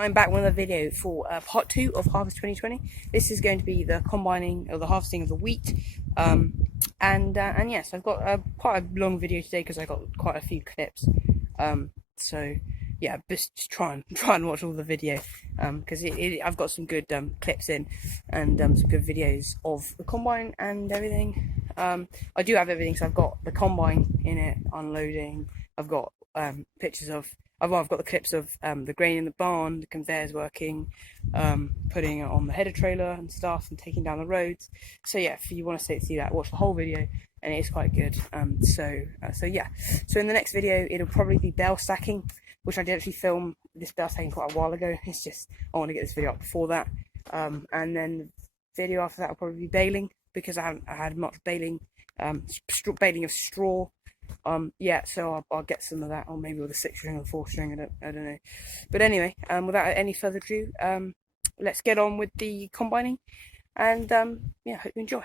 I'm back with another video for part 2 of Harvest 2020. This is going to be the combining or the harvesting of the wheat. And yes, I've got quite a long video today because I got quite a few clips. So yeah, just try and watch all the video because I've got some good clips in and some good videos of the combine and everything. I do have everything, so I've got the combine in it unloading. I've got pictures of. I've got the clips of the grain in the barn, the conveyors working, putting it on the header trailer and stuff, and taking down the roads. So yeah, if you want to see that, watch the whole video, and it is quite good. So yeah. So in the next video, it'll probably be bale stacking, which I did actually film this bale stacking quite a while ago. It's just I want to get this video up before that, and then the video after that will probably be baling because I haven't had much baling, baling of straw. Yeah, so I'll get some of that, or maybe with a 6-string or 4-string, I don't know. But anyway, without any further ado, let's get on with the combining, and yeah, hope you enjoy.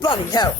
Bloody hell!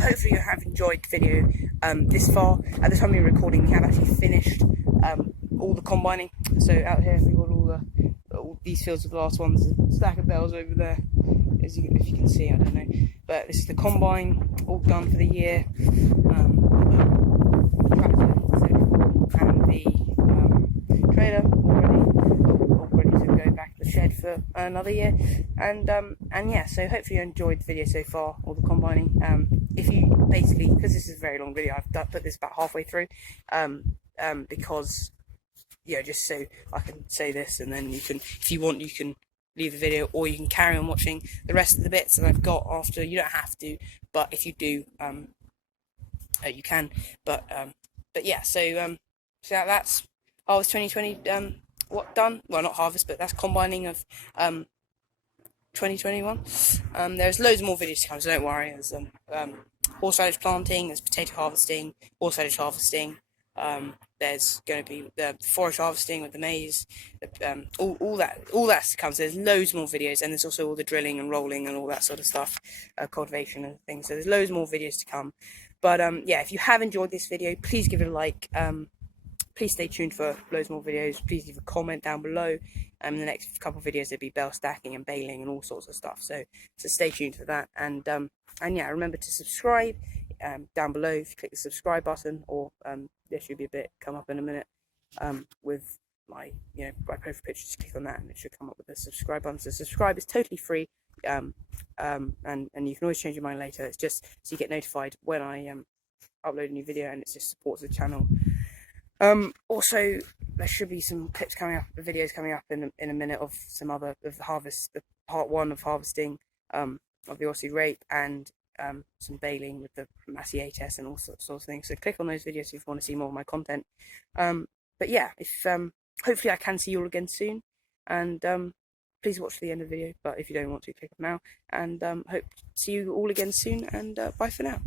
hopefully you have enjoyed the video this far. At the time of recording, we have actually finished all the combining. So out here we've got all these fields are the last ones. A stack of bales over there, if you can see, I don't know. But this is the combine, all done for the year. And the trailer all ready to go back to the shed for another year. And yeah, so hopefully you enjoyed the video so far, all the combining. If you basically, because this is a very long video, I've put this about halfway through, because just so I can say this, and then you can, if you want, you can leave the video, or you can carry on watching the rest of the bits that I've got after. You don't have to, but if you do, you can. But yeah, so that's Harvest 2020 done. Well, not harvest, but that's combining of 2021. There's loads more videos to come, so don't worry. There's horseradish planting, there's potato harvesting, horseradish harvesting. There's going to be the forage harvesting with the maize, all that's to come. So there's loads more videos, and there's also all the drilling and rolling and all that sort of stuff, cultivation and things. So there's loads more videos to come. But yeah, if you have enjoyed this video, please give it a like. Please stay tuned for loads more videos. Please leave a comment down below. In the next couple of videos, there'll be bale stacking and baling and all sorts of stuff. So stay tuned for that. And yeah, remember to subscribe down below. If you click the subscribe button, or there should be a bit come up in a minute with my my profile picture. Just click on that, and it should come up with the subscribe button. So subscribe is totally free. And you can always change your mind later. It's just so you get notified when I upload a new video, and it just supports the channel. Also, there should be some clips coming up, videos coming up in a minute of some other of the harvest, the part 1 of harvesting of the Aussie rape, and some baling with the macietas and all sorts of things. So click on those videos if you want to see more of my content. But yeah, if hopefully I can see you all again soon, and please watch the end of the video. But if you don't want to, click off now. And hope to see you all again soon. And bye for now.